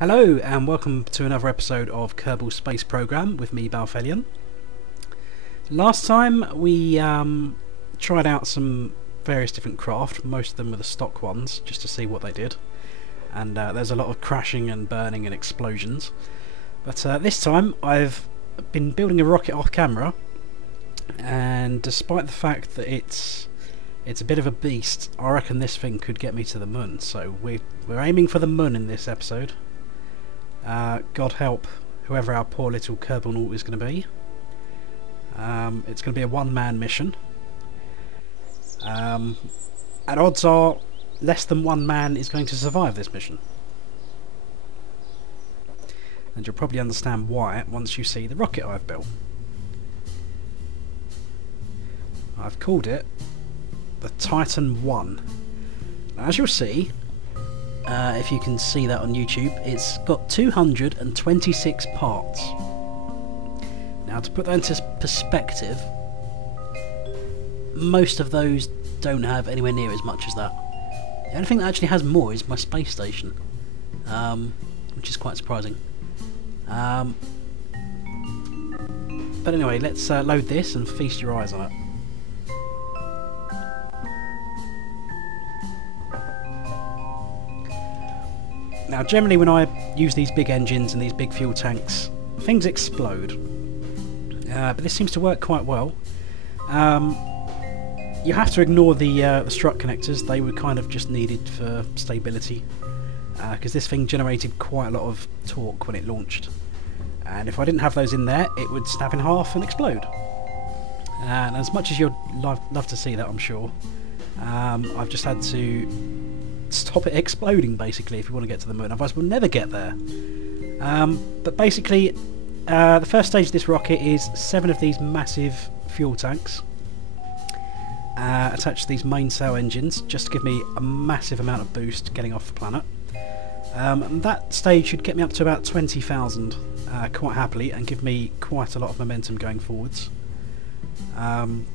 Hello and welcome to another episode of Kerbal Space Program with me, Balthelion. Last time we tried out some various different craft, most of them were the stock ones, just to see what they did. And there's a lot of crashing and burning and explosions. But this time I've been building a rocket off camera, and despite the fact that it's a bit of a beast, I reckon this thing could get me to the moon. So we're aiming for the moon in this episode. God help whoever our poor little Kerbal is going to be. It's going to be a one-man mission. And odds are less than one man is going to survive this mission. And you'll probably understand why once you see the rocket I've built. I've called it the Titan 1. Now, as you'll see, if you can see that on YouTube, it's got 226 parts. Now, to put that into perspective, most of those don't have anywhere near as much as that. The only thing that actually has more is my space station, which is quite surprising. But anyway, let's load this and feast your eyes on it. Now, generally when I use these big engines and these big fuel tanks, things explode. But this seems to work quite well. You have to ignore the strut connectors. They were kind of just needed for stability, because this thing generated quite a lot of torque when it launched. And if I didn't have those in there, it would snap in half and explode. And as much as you'd love to see that, I'm sure, I've just had to stop it exploding, basically, if we want to get to the moon. Otherwise we'll never get there. But basically, the first stage of this rocket is 7 of these massive fuel tanks attached to these mainsail engines, just to give me a massive amount of boost getting off the planet. And that stage should get me up to about 20,000 quite happily, and give me quite a lot of momentum going forwards. And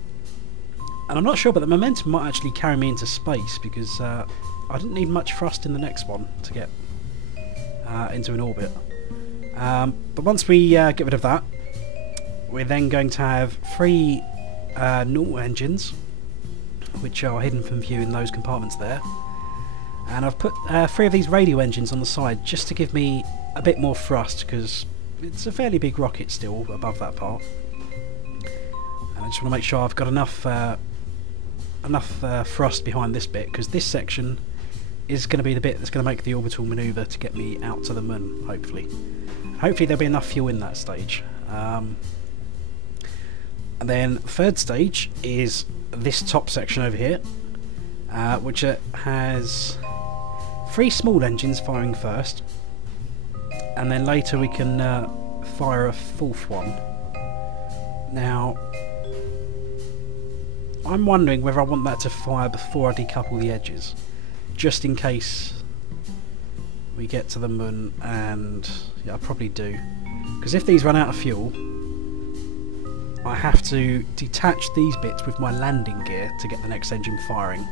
I'm not sure, but the momentum might actually carry me into space, because I didn't need much thrust in the next one to get into an orbit. But once we get rid of that, we're then going to have 3 normal engines, which are hidden from view in those compartments there. And I've put 3 of these radio engines on the side just to give me a bit more thrust, because it's a fairly big rocket still above that part. And I just want to make sure I've got enough thrust behind this bit, because this section is going to be the bit that's going to make the orbital manoeuvre to get me out to the moon, hopefully. Hopefully there'll be enough fuel in that stage. And then the third stage is this top section over here, which has 3 small engines firing first, and then later we can fire a 4th one. Now, I'm wondering whether I want that to fire before I decouple the edges, just in case we get to the moon, and yeah, I probably do, because if these run out of fuel, I have to detach these bits with my landing gear to get the next engine firing.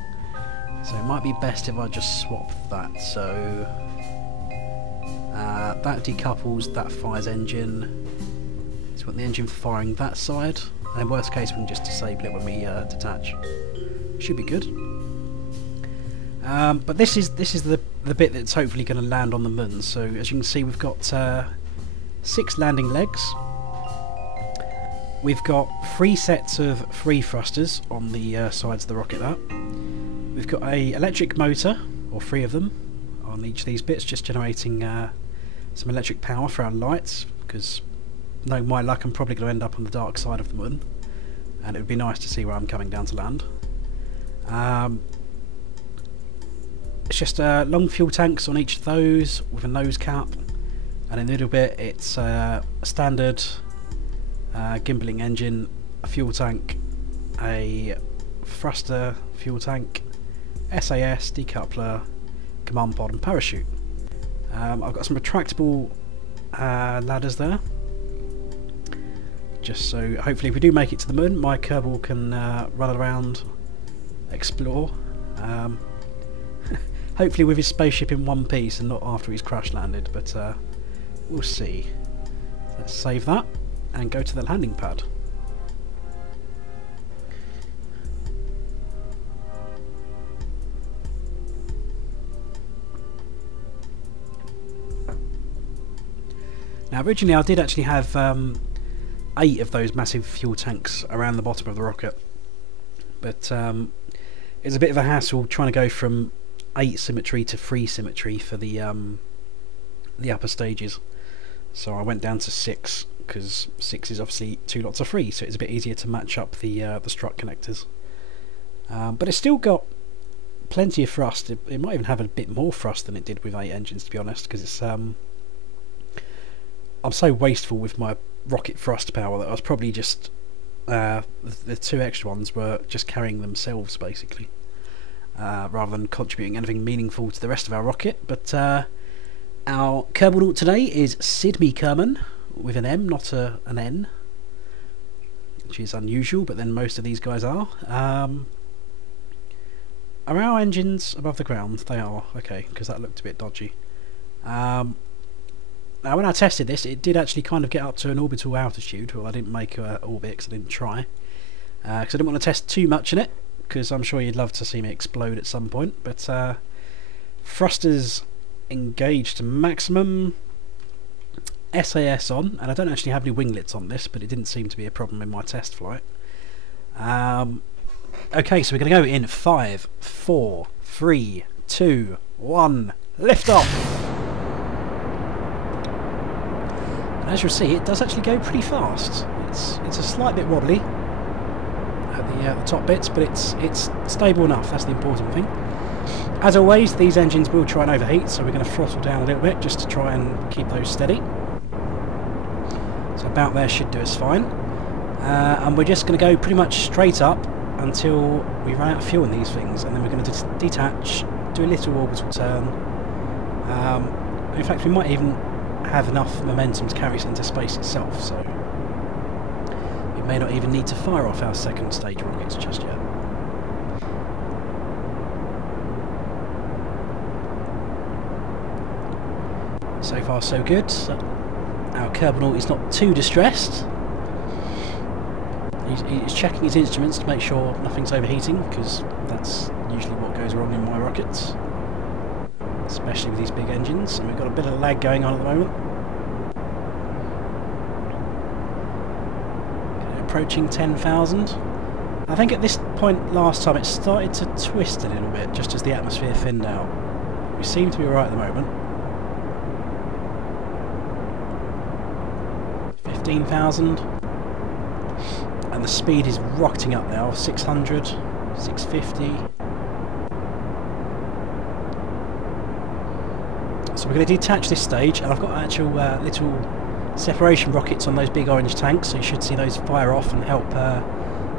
So it might be best if I just swap that. So that decouples, that fires engine. So we want the engine firing that side, and in worst case we can just disable it when we detach. Should be good. But this is the bit that's hopefully going to land on the moon. So as you can see, we've got 6 landing legs. We've got 3 sets of 3 thrusters on the sides of the rocket. We've got a electric motor, or 3 of them, on each of these bits, just generating some electric power for our lights, because knowing my luck, I'm probably going to end up on the dark side of the moon, and it would be nice to see where I'm coming down to land. It's just long fuel tanks on each of those with a nose cap, and in the middle bit it's a standard gimballing engine, a fuel tank, a thruster fuel tank, SAS, decoupler, command pod and parachute. I've got some retractable ladders there, just so hopefully if we do make it to the moon, my Kerbal can run around, explore. Hopefully with his spaceship in one piece and not after he's crash landed, but we'll see. Let's save that and go to the landing pad. Now originally I did actually have 8 of those massive fuel tanks around the bottom of the rocket, but it's a bit of a hassle trying to go from 8 symmetry to 3 symmetry for the upper stages, so I went down to 6 because 6 is obviously 2 lots of 3, so it's a bit easier to match up the strut connectors. But it's still got plenty of thrust. It might even have a bit more thrust than it did with 8 engines, to be honest, because it's I'm so wasteful with my rocket thrust power that I was probably just the 2 extra ones were just carrying themselves basically, rather than contributing anything meaningful to the rest of our rocket. But our Kerbal today is Sidney Kerman with an M, not an N, which is unusual, but then most of these guys are. Are our engines above the ground? They are, okay, because that looked a bit dodgy. Now when I tested this, it did actually kind of get up to an orbital altitude. Well, I didn't make an orbit because I didn't try, because I didn't want to test too much in it, because I'm sure you'd love to see me explode at some point. But thrusters engaged to maximum, SAS on, and I don't actually have any winglets on this, but it didn't seem to be a problem in my test flight. Okay, so we're going to go in 5, 4, 3, 2, 1, lift off! And as you'll see, it does actually go pretty fast. It's a slight bit wobbly at the top bits, but it's stable enough. That's the important thing. As always, these engines will try and overheat, so we're going to throttle down a little bit just to try and keep those steady. So about there should do us fine. And we're just going to go pretty much straight up until we run out of fuel in these things, and then we're going to detach, do a little orbital turn. In fact, we might even have enough momentum to carry us into space itself, so we may not even need to fire off our second stage rockets just yet. So far so good. Our Kerbal is not too distressed. He's checking his instruments to make sure nothing's overheating, because that's usually what goes wrong in my rockets, especially with these big engines, and we've got a bit of lag going on at the moment. Okay, approaching 10,000. I think at this point last time it started to twist a little bit just as the atmosphere thinned out. We seem to be alright at the moment. 15,000. And the speed is rocketing up now, 600, 650. So we're going to detach this stage, and I've got actual little separation rockets on those big orange tanks, so you should see those fire off and help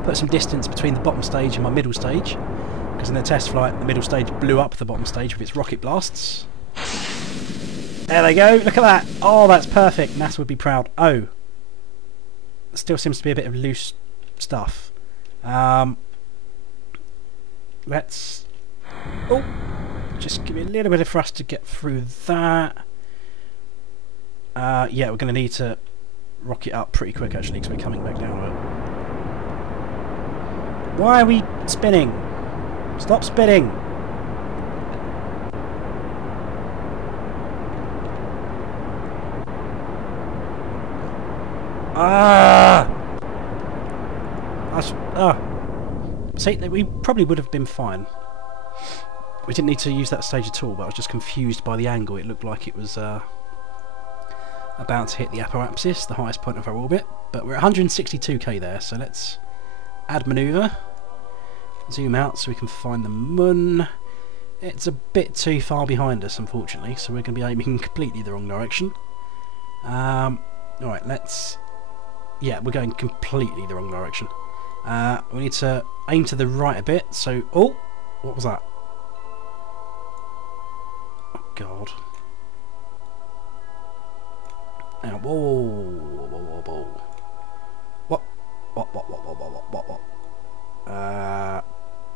put some distance between the bottom stage and my middle stage, because in the test flight the middle stage blew up the bottom stage with its rocket blasts. There they go, look at that! Oh, that's perfect, NASA would be proud. Oh, still seems to be a bit of loose stuff. Let's... Oh! Just give me a little bit of thrust to get through that. Yeah, we're going to need to rocket up pretty quick actually, because we're coming back down a bit. Why are we spinning? Stop spinning! See, we probably would have been fine. We didn't need to use that stage at all, but I was just confused by the angle. It looked like it was about to hit the apoapsis, the highest point of our orbit. But we're at 162k there, so let's add manoeuvre. Zoom out so we can find the moon. It's a bit too far behind us, unfortunately, so we're going to be aiming completely the wrong direction. Alright, let's... Yeah, we're going completely the wrong direction. We need to aim to the right a bit, so... Oh! What was that? Oh, God. Now, whoa, whoa, whoa, whoa, whoa. What? What?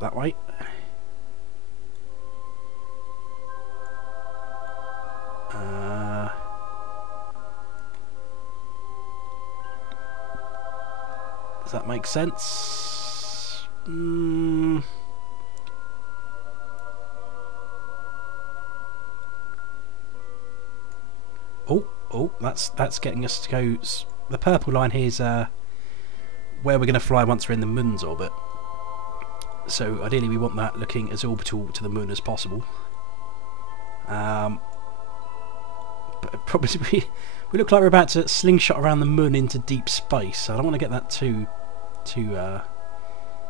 That way. Does that make sense? Oh, that's getting us to go. The purple line here is where we're going to fly once we're in the moon's orbit. So ideally we want that looking as orbital to the moon as possible. But probably we look like we're about to slingshot around the moon into deep space. So I don't want to get that too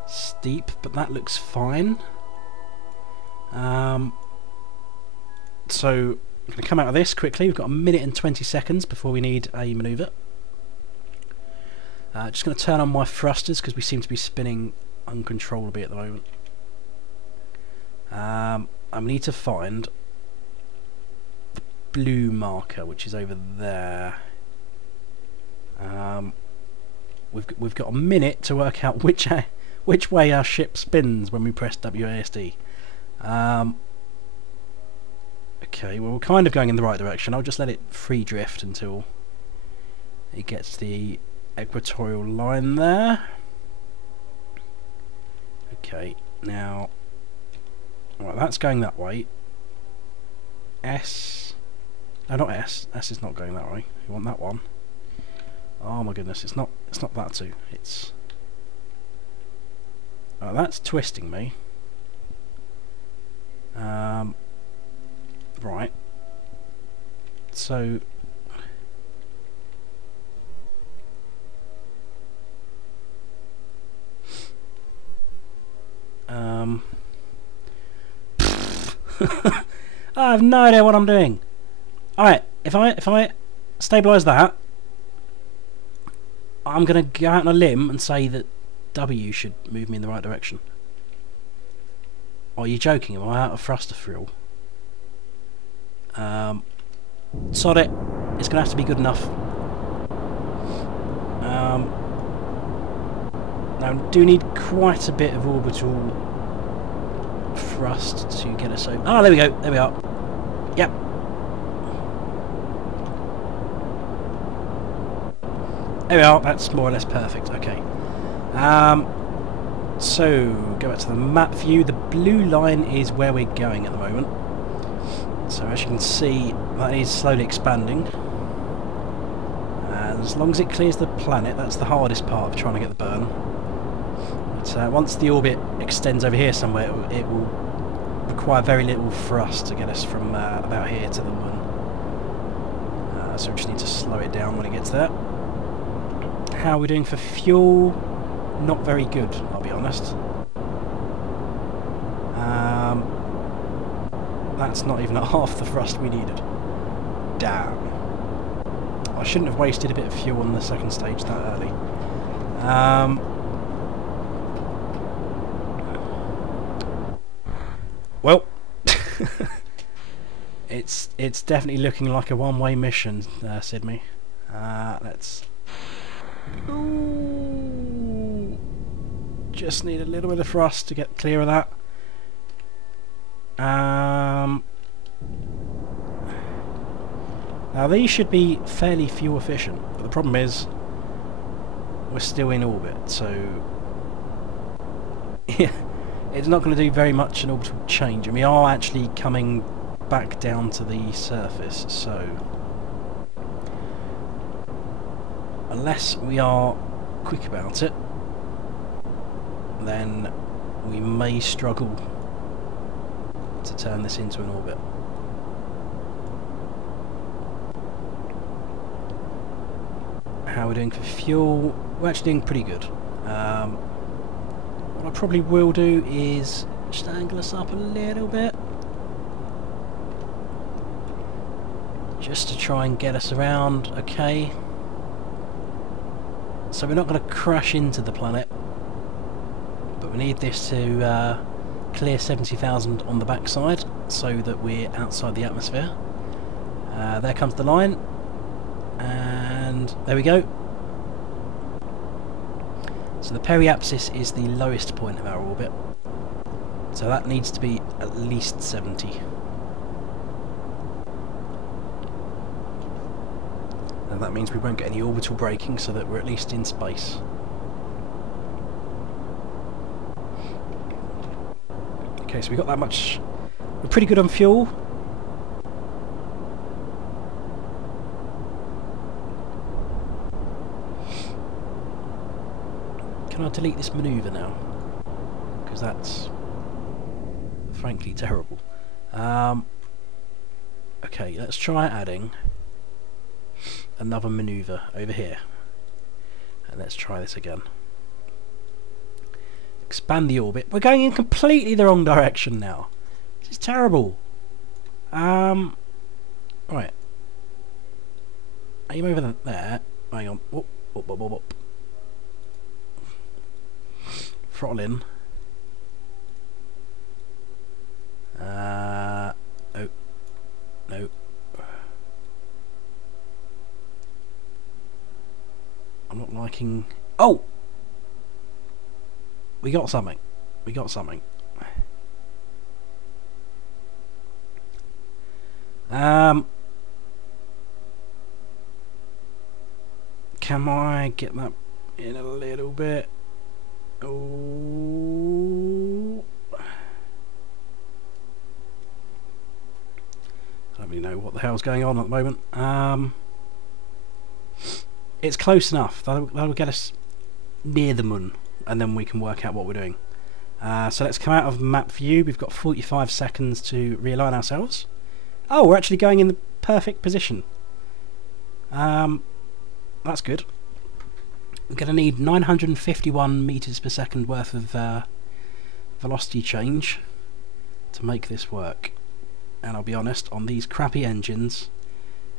steep, but that looks fine. So I'm going to come out of this quickly. We've got a minute and 20 seconds before we need a manoeuvre. Just going to turn on my thrusters because we seem to be spinning uncontrollably at the moment. I need to find the blue marker, which is over there. We've got a minute to work out which way our ship spins when we press WASD. Okay, well we're kind of going in the right direction. I'll just let it free drift until it gets the equatorial line there. Okay, now right, that's going that way. S, no, not S. S is not going that way. You want that one. Oh my goodness, it's not that too. It's that's twisting me. Right. So I have no idea what I'm doing. Alright, if I stabilise that, I'm gonna go out on a limb and say that W should move me in the right direction. Are you joking? Am I out of thruster fuel? Sod it. It's gonna have to be good enough. Now I do need quite a bit of orbital thrust to get us over. Ah, there we go. There we are. Yep. There we are. That's more or less perfect. Okay. So go back to the map view. The blue line is where we're going at the moment. So as you can see, that is slowly expanding. And as long as it clears the planet, that's the hardest part of trying to get the burn. But once the orbit extends over here somewhere, it will require very little thrust to get us from about here to the moon. So we just need to slow it down when it gets there. How are we doing for fuel? Not very good, I'll be honest. That's not even at half the thrust we needed. Damn. I shouldn't have wasted a bit of fuel on the second stage that early. Well, it's definitely looking like a one-way mission, Sydney. Let's. Ooh, just need a little bit of thrust to get clear of that. Now these should be fairly fuel efficient, but the problem is we're still in orbit, so yeah, it's not going to do very much an orbital change, and we are actually coming back down to the surface, so unless we are quick about it, then we may struggle to turn this into an orbit. How we're doing for fuel? We're actually doing pretty good. What I probably will do is just angle us up a little bit, just to try and get us around okay. So we're not going to crash into the planet, but we need this to clear 70,000 on the backside so that we're outside the atmosphere. There comes the line, and there we go. So the periapsis is the lowest point of our orbit, so that needs to be at least 70. And that means we won't get any orbital braking, so that we're at least in space. Okay, so we got that much. We're pretty good on fuel. Can I delete this manoeuvre now? Because that's frankly terrible. Okay, let's try adding another manoeuvre over here. And let's try this again. Expand the orbit. We're going in completely the wrong direction now. This is terrible. Right. Aim over there. Hang on. Whoop, whoop, whoop, whoop, whoop. Throttle in. Oh. No. I'm not liking... Oh! We got something. We got something. Can I get that in a little bit? Oh. I don't really know what the hell's going on at the moment. It's close enough. That'll get us near the moon, and then we can work out what we're doing. So let's come out of map view. We've got 45 seconds to realign ourselves. Oh, we're actually going in the perfect position. That's good. We're going to need 951 meters per second worth of velocity change to make this work. And I'll be honest, on these crappy engines,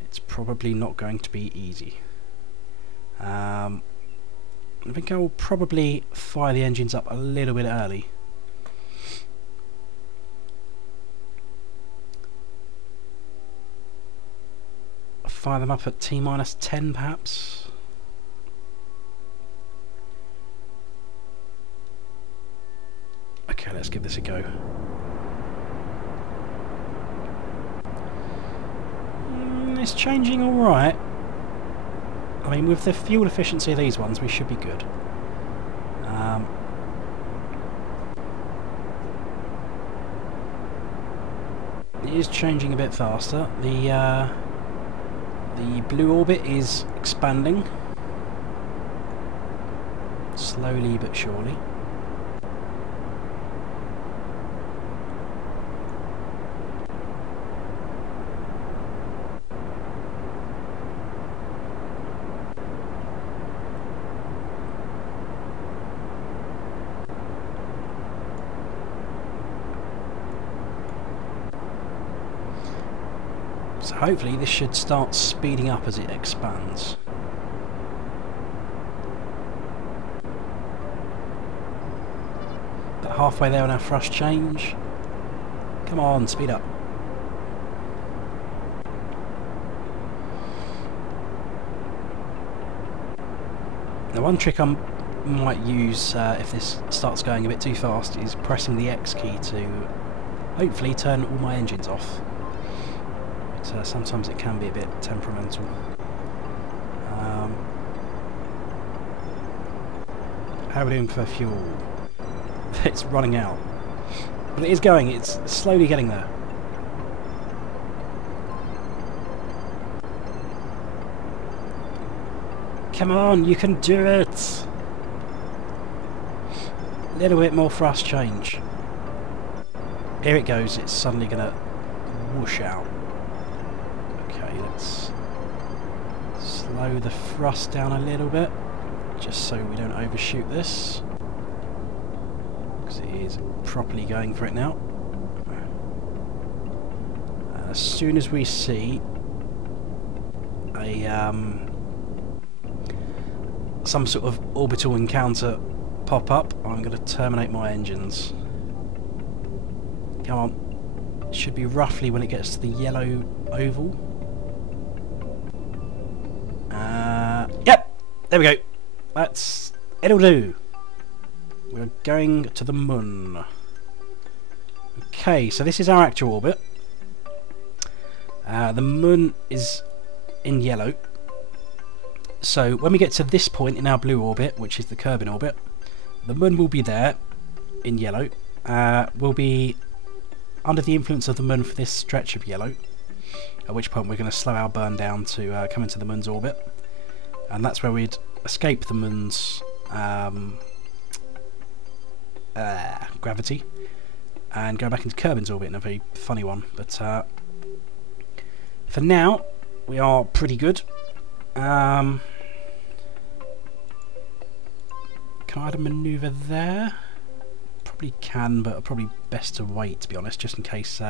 it's probably not going to be easy. I think I will probably fire the engines up a little bit early. Fire them up at T-10 perhaps. Okay, let's give this a go. It's changing alright. I mean, with the fuel efficiency of these ones, we should be good. It is changing a bit faster. The blue orbit is expanding. Slowly but surely. So hopefully this should start speeding up as it expands. About halfway there on our thrust change. Come on, speed up. Now one trick I might use if this starts going a bit too fast is pressing the X key to hopefully turn all my engines off. Sometimes it can be a bit temperamental. How are we doing for fuel? It's running out. But it is going, it's slowly getting there. Come on, you can do it! A little bit more thrust change. Here it goes, it's suddenly gonna whoosh out. Let's slow the thrust down a little bit, just so we don't overshoot this, because it is properly going for it now. As soon as we see a some sort of orbital encounter pop up, I'm going to terminate my engines. Come on, it should be roughly when it gets to the yellow oval. Yep, there we go. It'll do. We're going to the moon. Okay, so this is our actual orbit. The moon is in yellow. So when we get to this point in our blue orbit, which is the Kerbal orbit, the moon will be there in yellow. will be under the influence of the moon for this stretch of yellow, at which point we're going to slow our burn down to come into the moon's orbit, and that's where we'd escape the moon's gravity and go back into Kerbin's orbit in a very funny one. But for now, we are pretty good. Can I add a manoeuvre there? Probably can, but probably best to wait, to be honest, just in case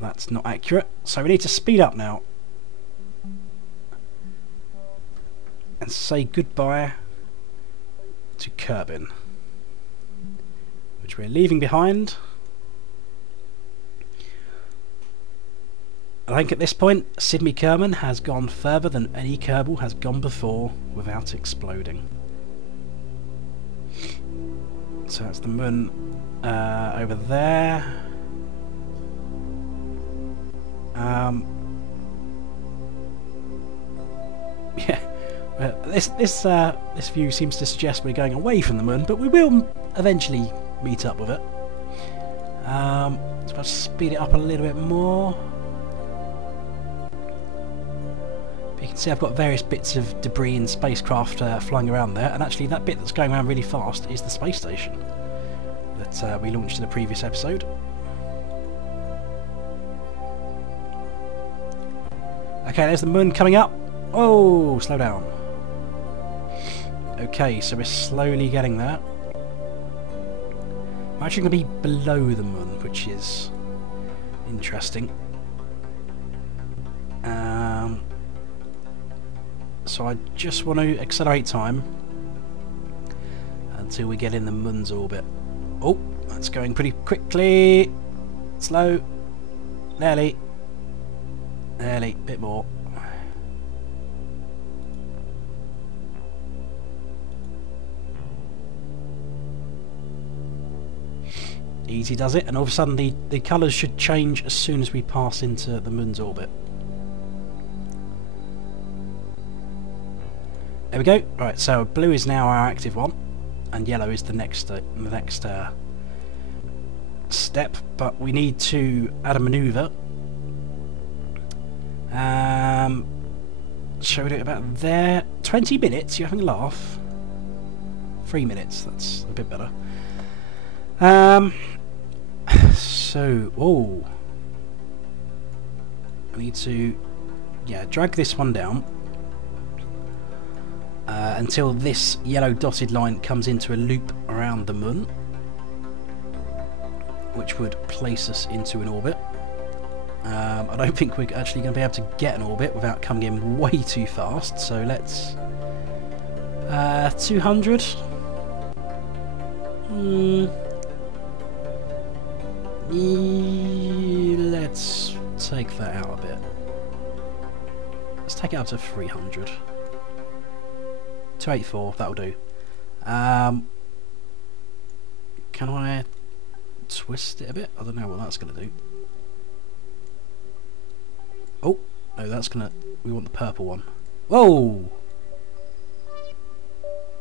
that's not accurate. So we need to speed up now and say goodbye to Kerbin, which we're leaving behind. I think at this point, Sydney Kerbin has gone further than any Kerbal has gone before without exploding. So that's the moon over there. Yeah, this view seems to suggest we're going away from the moon, but we will eventually meet up with it. So let's speed it up a little bit more. But you can see I've got various bits of debris and spacecraft flying around there, and actually that bit that's going around really fast is the space station that we launched in a previous episode. Okay, there's the moon coming up. Oh, slow down. Okay, so we're slowly getting there. I'm actually going to be below the moon, which is interesting. So I just want to accelerate time until we get in the moon's orbit. Oh, that's going pretty quickly. Slow. Nearly. Nearly. Bit more. Easy does it, and all of a sudden the colours should change as soon as we pass into the moon's orbit. There we go. Right, so blue is now our active one, and yellow is the next step. But we need to add a manoeuvre. Shall we do it about there? 20 minutes? You having a laugh? 3 minutes. That's a bit better. So, oh, I need to, drag this one down until this yellow dotted line comes into a loop around the moon, which would place us into an orbit. I don't think we're actually going to be able to get an orbit without coming in way too fast, so let's 200. Let's take that out a bit. Let's take it out to 300. 284, that'll do. Can I twist it a bit? I don't know what that's going to do. Oh, no, that's going to... We want the purple one. Whoa!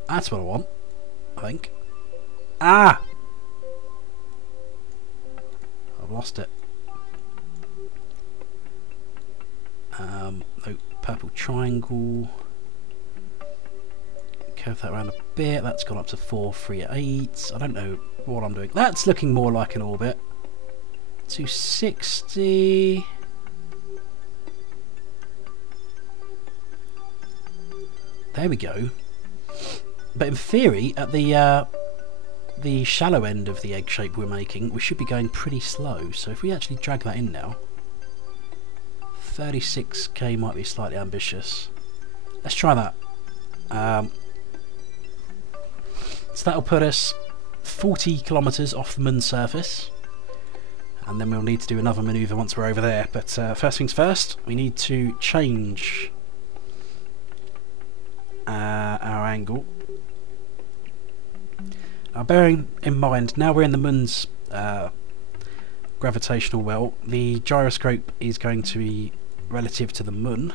That's what I want, I think. Ah! I've lost it. No, purple triangle. Curve that around a bit. That's gone up to 438. I don't know what I'm doing. That's looking more like an orbit. 260. There we go. But in theory, at the shallow end of the egg shape we're making, we should be going pretty slow. So if we actually drag that in now, 36k might be slightly ambitious. Let's try that. So that'll put us 40 kilometers off the moon's surface, and then we'll need to do another manoeuvre once we're over there. But first things first, we need to change our angle. Now, bearing in mind, now we're in the moon's gravitational well, the gyroscope is going to be relative to the moon.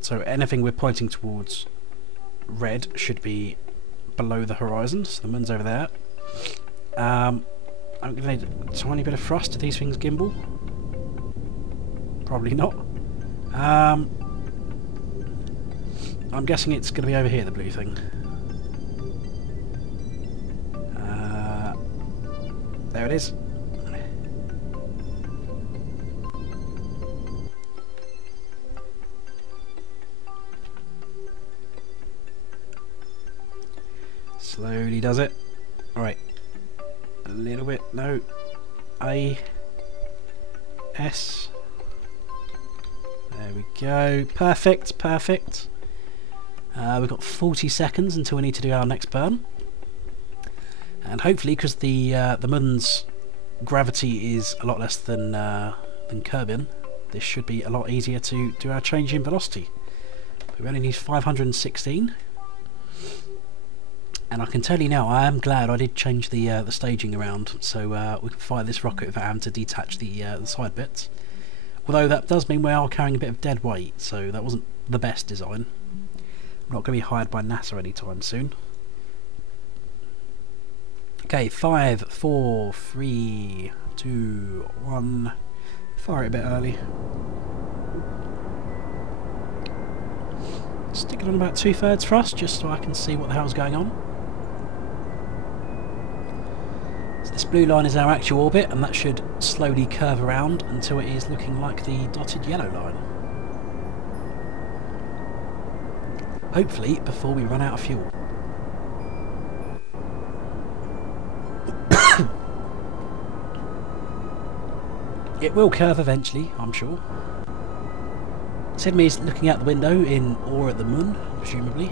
So anything we're pointing towards red should be below the horizon, so the moon's over there. I'm going to need a tiny bit of thrust. Do these things gimbal? Probably not. I'm guessing it's going to be over here, the blue thing. There it is. Slowly does it. Alright. A little bit. No. A. S. There we go. Perfect. Perfect. We've got 40 seconds until we need to do our next burn. And hopefully, because the moon's gravity is a lot less than Kerbin, this should be a lot easier to do our change in velocity. But we only need 516. And I can tell you now, I am glad I did change the staging around, so we can fire this rocket without having to detach the side bits. Although that does mean we are carrying a bit of dead weight, so that wasn't the best design. I'm not going to be hired by NASA anytime soon. Okay, 5, 4, 3, 2, 1. Fire it a bit early. Stick it on about 2/3 thrust, just so I can see what the hell's going on. So this blue line is our actual orbit, and that should slowly curve around until it is looking like the dotted yellow line. Hopefully, before we run out of fuel. It will curve eventually, I'm sure. Sydney's looking out the window in awe at the moon, presumably.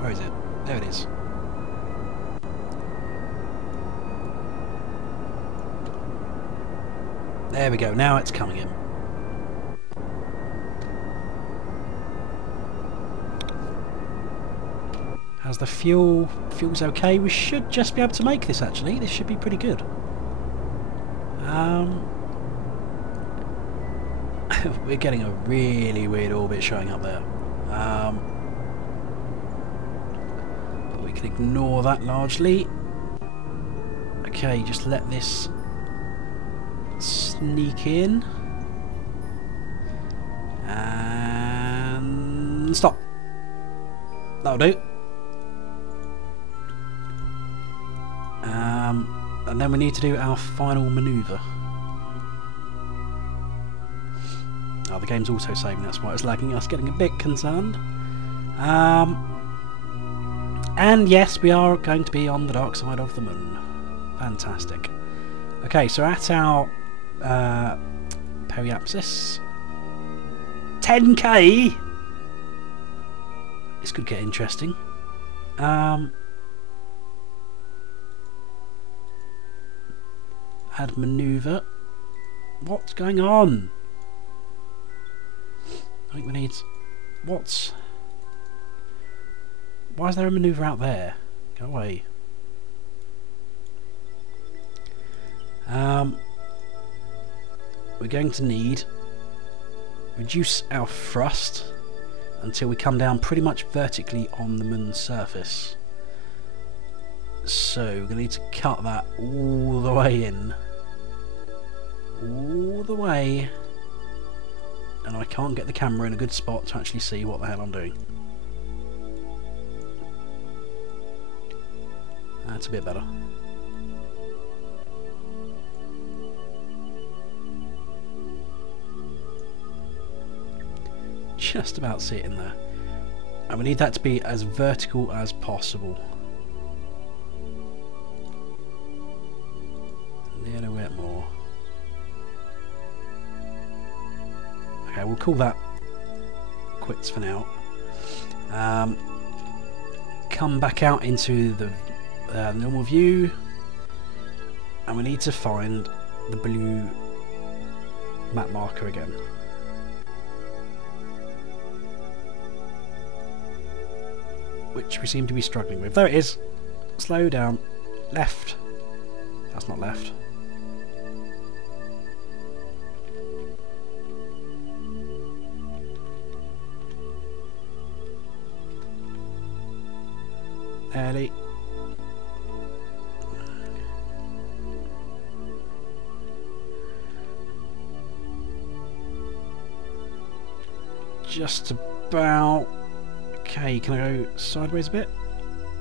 Where is it? There it is. There we go, now it's coming in. How's the fuel? Fuel's okay. We should just be able to make this, actually. This should be pretty good. We're getting a really weird orbit showing up there. We can ignore that largely. Okay, just let this sneak in. And stop. That'll do. And then we need to do our final manoeuvre. Oh, the game's also saving, that's why it's lagging. Us getting a bit concerned. And yes, we are going to be on the dark side of the moon. Fantastic. Okay, so at our periapsis, 10k. This could get interesting. Add manoeuvre. What's going on? I think we need... What's... Why is there a manoeuvre out there? Go away. We're going to need... Reduce our thrust until we come down pretty much vertically on the moon's surface. So, we're going to need to cut that all the way in. All the way. And I can't get the camera in a good spot to actually see what the hell I'm doing. That's a bit better. Just about see it in there. And we need that to be as vertical as possible. A little bit more. Okay, we'll call that quits for now. Come back out into the normal view, and we need to find the blue map marker again. Which we seem to be struggling with. There it is. Slow down. Left. That's not left. Early. just about. Okay, can I go sideways a bit?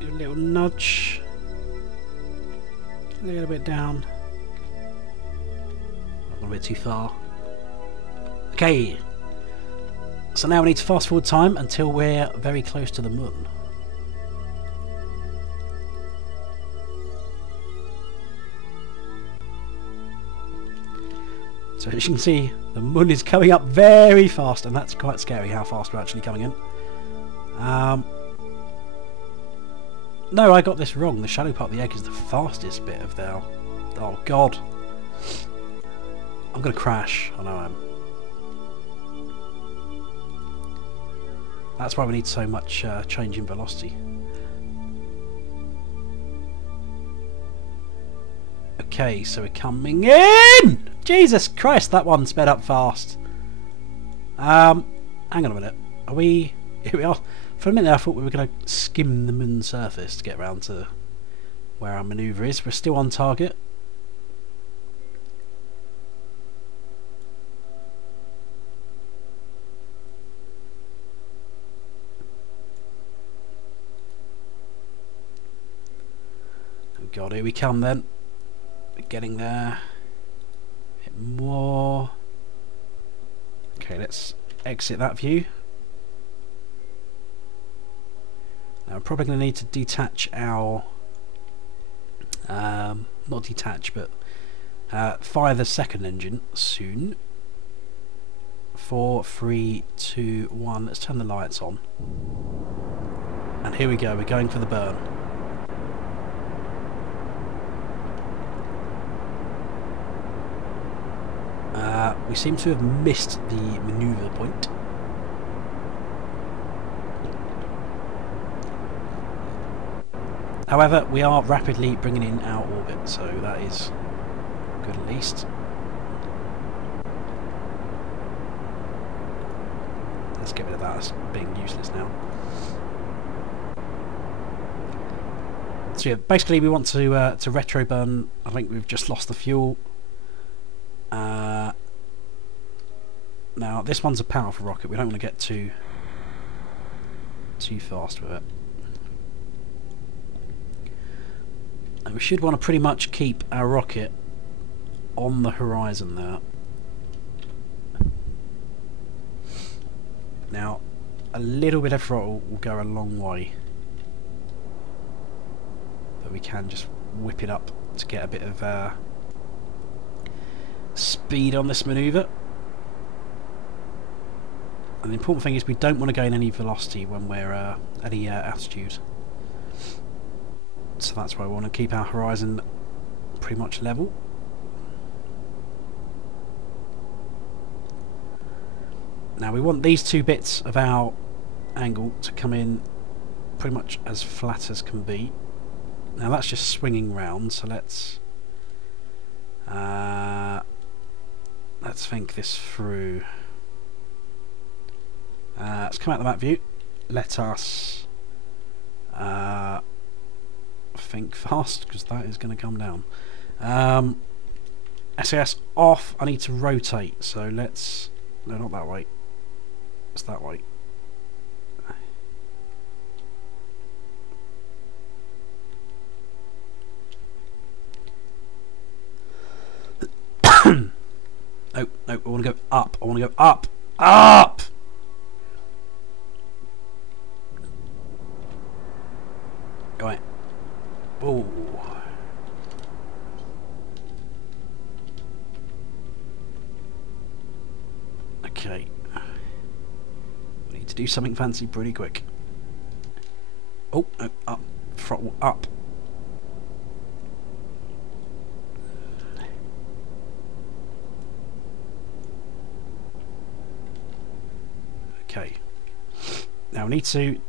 A little nudge. A little bit down. Not a bit too far. Okay. So now we need to fast forward time until we're very close to the moon. So as you can see, the moon is coming up very fast, and that's quite scary how fast we're actually coming in. No, I got this wrong. The shadow part of the egg is the fastest bit of the... Oh god. I'm going to crash. I know I am. That's why we need so much change in velocity. Okay, so we're coming in! Jesus Christ, that one sped up fast. Hang on a minute. Are we... Here we are. For a minute I thought we were going to skim the moon's surface to get around to where our manoeuvre is. We're still on target. Oh god, here we come then. We're getting there. A bit more. Okay, let's exit that view. Now we're probably going to need to detach our, not detach, but fire the second engine soon. 4, 3, 2, 1. Let's turn the lights on. And here we go. We're going for the burn. We seem to have missed the manoeuvre point. However, we are rapidly bringing in our orbit, so that is good at least. Let's get rid of that as being useless now. So yeah, basically we want to retro burn. I think we've just lost the fuel. Now this one's a powerful rocket. We don't want to get too fast with it. And we should want to pretty much keep our rocket on the horizon there. Now, a little bit of throttle will go a long way. But we can just whip it up to get a bit of speed on this manoeuvre. And the important thing is we don't want to gain any velocity when we're at any altitude. So that's why we want to keep our horizon pretty much level. Now we want these two bits of our angle to come in pretty much as flat as can be. Now that's just swinging round, so let's think this through. Let's come out the map view. Let us think fast, because that is going to come down. SAS off. I need to rotate, so let's... No, not that way. It's that way. No, no, I want to go up. I want to go up. Up! Right. Oh. Okay. We need to do something fancy pretty quick. Oh, no, up. Throttle up. Okay. Now we need to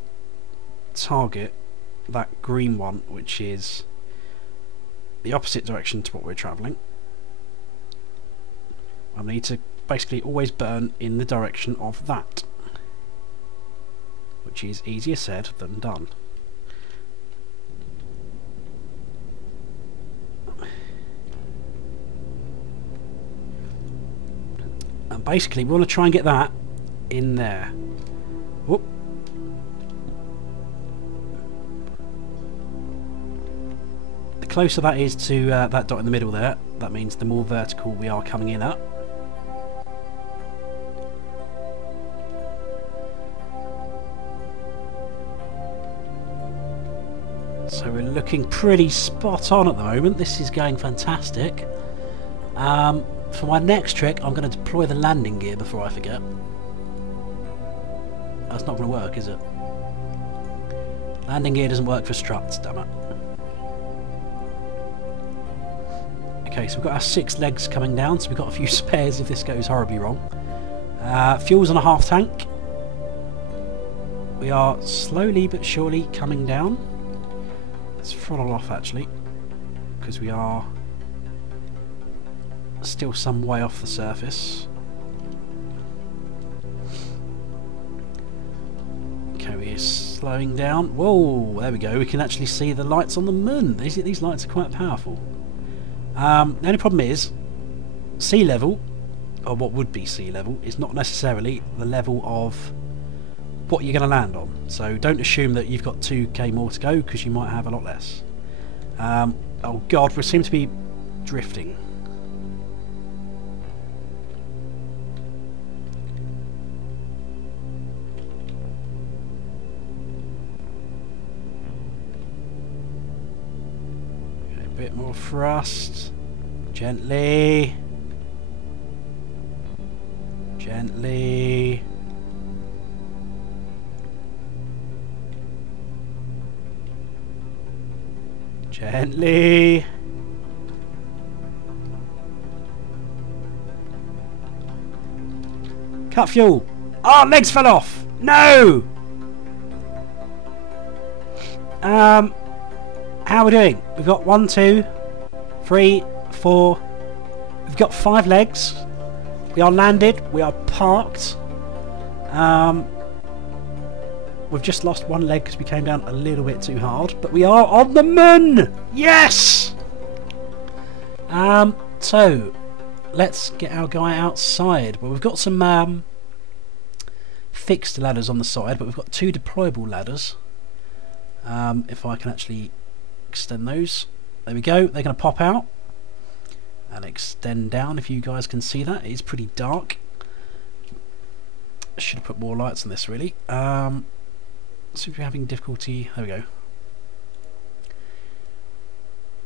target that green one, which is the opposite direction to what we're travelling. I need to basically always burn in the direction of that, which is easier said than done. And basically we want to try and get that in there. Whoop. The closer that is to that dot in the middle there, that means the more vertical we are coming in at. So we're looking pretty spot on at the moment. This is going fantastic. For my next trick, I'm going to deploy the landing gear before I forget. That's not going to work, is it? Landing gear doesn't work for struts, damn it. Okay, so we've got our 6 legs coming down, so we've got a few spares if this goes horribly wrong. Fuel's on a half tank. We are slowly but surely coming down. Let's throttle off actually, because we are still some way off the surface. Okay, we're slowing down. Whoa, there we go. We can actually see the lights on the moon. These lights are quite powerful. The only problem is sea level, or what would be sea level, is not necessarily the level of what you're going to land on. So don't assume that you've got 2k more to go, because you might have a lot less. Oh god, we seem to be drifting. Okay, a bit more thrust. Gently. Gently. Gently. Cut fuel. Oh, legs fell off. No. How are we doing? We've got 1, 2, 3, 4. We've got 5 legs. We are landed. We are parked. We've just lost 1 leg because we came down a little bit too hard, but we are on the moon! Yes! So, let's get our guy outside. Well, we've got some fixed ladders on the side, but we've got 2 deployable ladders. If I can actually extend those. There we go. They're going to pop out and extend down, if you guys can see that. It is pretty dark. I should have put more lights on this, really. So if you're having difficulty, there we go.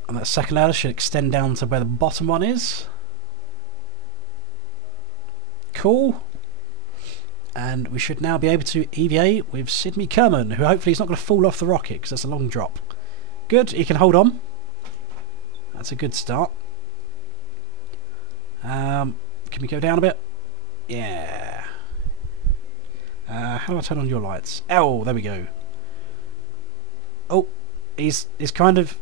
And that second ladder should extend down to where the bottom one is. Cool. And we should now be able to EVA with Sidney Kerman, who hopefully is not going to fall off the rocket because that's a long drop. Good, he can hold on. That's a good start. Can we go down a bit? Yeah. How do I turn on your lights? Oh, there we go. Oh, he's kind of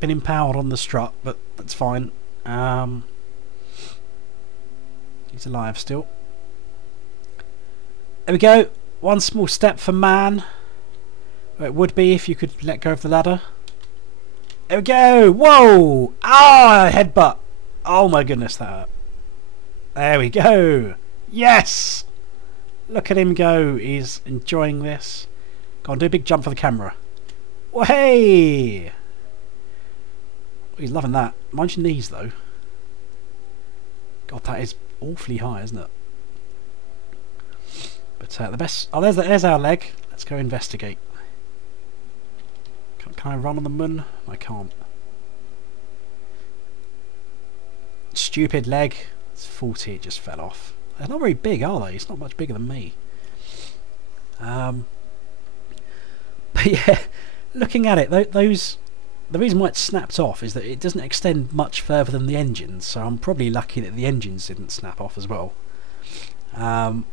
been empowered on the strut, but that's fine. He's alive still. There we go. 1 small step for man. Well, it would be if you could let go of the ladder. There we go. Whoa! Ah, headbutt. Oh my goodness, that hurt. There we go. Yes! Look at him go. He's enjoying this. Go on, do a big jump for the camera. Oh, hey! He's loving that. Mind your knees, though. God, that is awfully high, isn't it? But the best... Oh, there's our leg. Let's go investigate. Can I run on the moon? I can't. Stupid leg. It's 40, it just fell off. They're not very big, are they? It's not much bigger than me. But yeah, looking at it, the reason why it snapped off is that it doesn't extend much further than the engines, so I'm probably lucky that the engines didn't snap off as well. What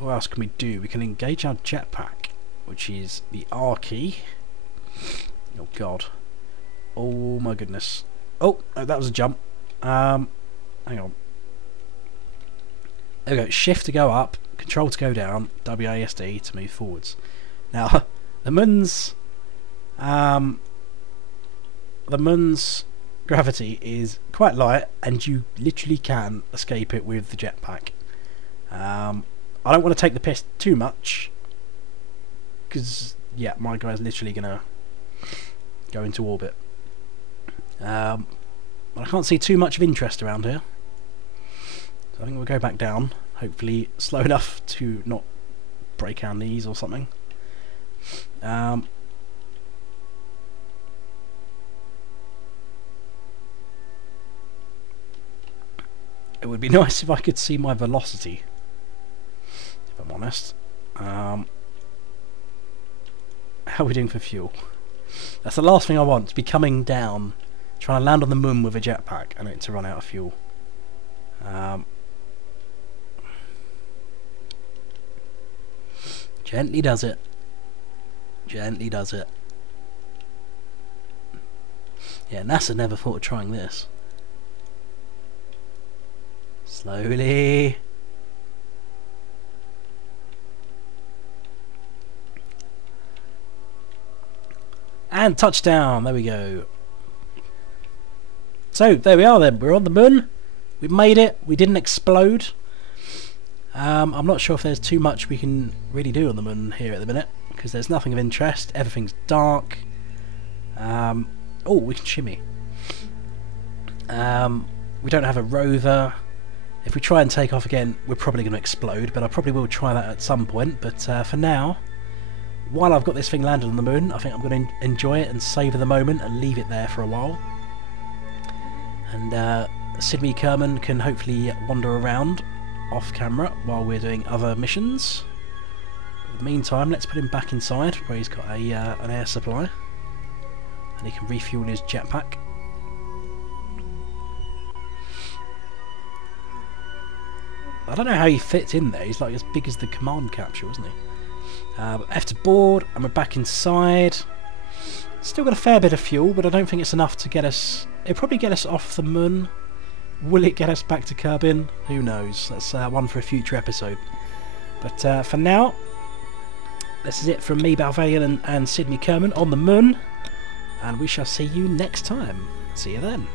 else can we do? We can engage our jetpack, which is the R key. Oh god. Oh my goodness. Oh, that was a jump. Hang on. There we go. Shift to go up, Control to go down, WASD to move forwards. Now, the moon's gravity is quite light, and you literally can escape it with the jetpack. I don't want to take the piss too much, because yeah, my guy's literally gonna go into orbit. But I can't see too much of interest around here, so I think we'll go back down, hopefully slow enough to not break our knees or something. It would be nice if I could see my velocity, if I'm honest. How are we doing for fuel? That's the last thing I want, to be coming down, trying to land on the moon with a jetpack and it to run out of fuel. Gently does it. Gently does it. Yeah, NASA never thought of trying this. Slowly. And touchdown, there we go. So, there we are then, we're on the moon. We made it, we didn't explode. I'm not sure if there's too much we can really do on the moon here at the minute, because there's nothing of interest, everything's dark. Oh, we can shimmy. We don't have a rover. If we try and take off again, we're probably going to explode, but I probably will try that at some point. But for now, while I've got this thing landed on the moon, I think I'm going to enjoy it and savour the moment and leave it there for a while. And Sydney Kerman can hopefully wander around off camera while we're doing other missions. In the meantime, let's put him back inside where he's got a an air supply, and he can refuel his jetpack. I don't know how he fits in there. He's like as big as the command capsule, isn't he? F to board, and we're back inside. Still got a fair bit of fuel, but I don't think it's enough to get us... It'll probably get us off the moon. Will it get us back to Kerbin? Who knows? That's one for a future episode. But for now, this is it from me, Balthelion, and Sydney Kerman on the moon. And we shall see you next time. See you then.